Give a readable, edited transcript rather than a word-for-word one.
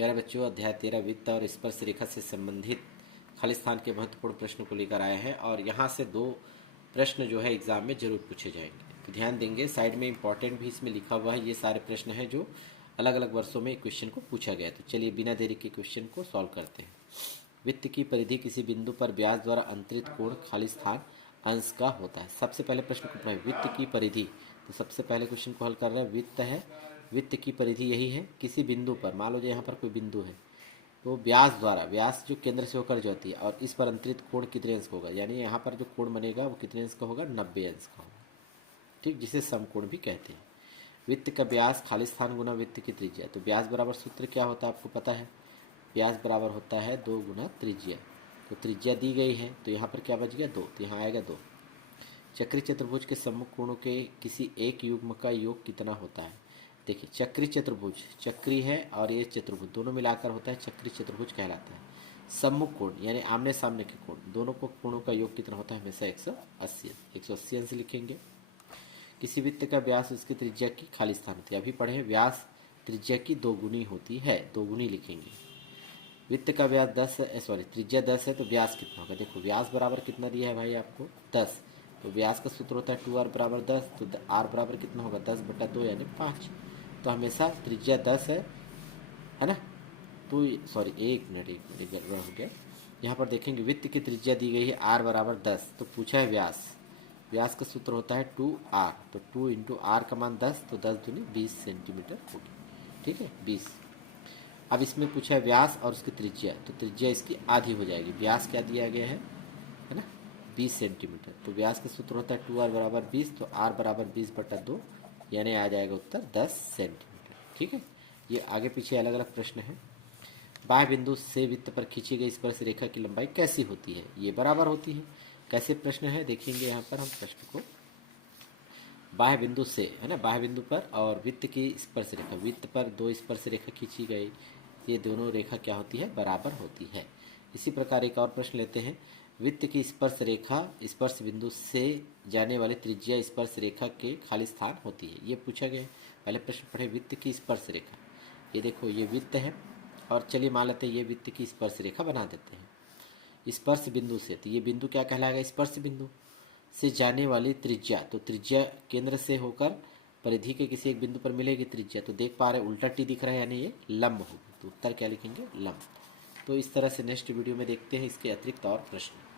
प्यारे बच्चों, अध्याय 13 वित्त और स्पर्श रेखा से संबंधित खालिस्तान के महत्वपूर्ण प्रश्न को लेकर आए हैं और यहाँ से 2 प्रश्न जो है एग्जाम में जरूर पूछे जाएंगे, तो ध्यान देंगे। साइड में इंपॉर्टेंट भी इसमें लिखा हुआ है। ये सारे प्रश्न हैं जो अलग अलग वर्षों में क्वेश्चन को पूछा गया है। तो चलिए बिना देरी के क्वेश्चन को सॉल्व करते हैं। वित्त की परिधि किसी बिंदु पर ब्याज द्वारा अंतरित कोण खालिस्तान अंश का होता है। सबसे पहले प्रश्न को पढ़ें, वित्त की परिधि। तो सबसे पहले क्वेश्चन को हल कर रहे हैं। वित्त है, वित्त की परिधि यही है, किसी बिंदु पर, मान लो यहाँ पर कोई बिंदु है, तो ब्यास द्वारा, व्यास जो केंद्र से होकर जाती है और इस पर अंतरित कोण कितने अंश का होगा, यानी यहाँ पर जो कोण बनेगा वो कितने अंश का होगा, 90 अंश का होगा, ठीक, जिसे समकोण भी कहते हैं। वित्त का ब्यास खालिस्तान गुना वित्त की त्रिज्या। तो ब्यास बराबर सूत्र क्या होता है आपको पता है, ब्यास बराबर होता है 2 गुना त्रिज्या। तो त्रिज्या दी गई है तो यहाँ पर क्या बच गया 2, तो यहाँ आएगा 2। चक्री चतुर्भुज के सम्मुख कोणों के किसी एक युग्म का योग कितना होता है। देखिए चक्री चतुर्भुज, चक्री है और ये चतुर्भुज, दोनों मिलाकर होता है चक्री चतुर्भुज कहलाता है। सम्मुख कोण यानी आमने सामने के कोण, दोनों को कोणों का योग कितना होता है, हमेशा 180 अंश लिखेंगे। किसी वृत्त का व्यास उसकी त्रिज्या की खालिस्तान होती है। अभी पढ़े, व्यास त्रिज्या की 2 गुनी होती है, 2 गुनी लिखेंगे। वृत्त का व्यास 10 है, सॉरी त्रिज्या 10 है तो व्यास कितना होगा। देखो व्यास बराबर कितना दिया है भाई आपको 10, तो व्यास का सूत्र होता है 2r बराबर 10, तो r बराबर कितना होगा 10/2 यानी 5। तो हमेशा त्रिज्या 10 है ना। तो सॉरी एक मिनट गड़बड़ हो गया। यहाँ पर देखेंगे वृत्त की त्रिज्या दी गई है r बराबर 10, तो पूछा है व्यास, व्यास का सूत्र होता है 2r, तो 2 इंटू आर का मान 10, तो 10 दूनी 20 सेंटीमीटर होगी, ठीक है 20। अब इसमें पूछा है व्यास और उसकी त्रिज्या, तो त्रिज्या इसकी आधी हो जाएगी। व्यास क्या दिया गया है ना 20 सेंटीमीटर, तो व्यास का सूत्र होता है 2r बराबर 20, तो r बराबर 20/2 यानी आ जाएगा उत्तर 10 सेंटीमीटर, ठीक है। ये आगे पीछे अलग अलग प्रश्न हैं। बाह्य बिंदु से वृत्त पर खींची गई स्पर्श रेखा की लंबाई कैसी होती है, ये बराबर होती है। कैसे प्रश्न है देखेंगे यहाँ पर हम प्रश्न को। बाह्य बिंदु से, है ना, बाह्य बिंदु पर और वृत्त की स्पर्श रेखा, वृत्त पर 2 स्पर्श रेखा खींची गई, ये दोनों रेखा क्या होती है, बराबर होती है। इसी प्रकार एक और प्रश्न लेते हैं। वृत्त की स्पर्श रेखा स्पर्श बिंदु से जाने वाली त्रिज्या स्पर्श रेखा के खालिस्तान होती है, ये पूछा गया। पहले प्रश्न पढ़े, वृत्त की स्पर्श रेखा, ये देखो ये वृत्त है और चलिए मान लेते हैं ये वृत्त की स्पर्श रेखा बना देते हैं। स्पर्श बिंदु से, तो ये बिंदु क्या कहलाएगा, स्पर्श बिंदु से जाने वाली त्रिज्या, तो त्रिज्या केंद्र से होकर परिधि के किसी एक बिंदु पर मिलेगी त्रिज्या, तो देख पा रहे उल्टा टी दिख रहा है यानी ये लंब होगी, तो उत्तर क्या लिखेंगे, लंब। तो इस तरह से नेक्स्ट वीडियो में देखते हैं इसके अतिरिक्त और प्रश्न।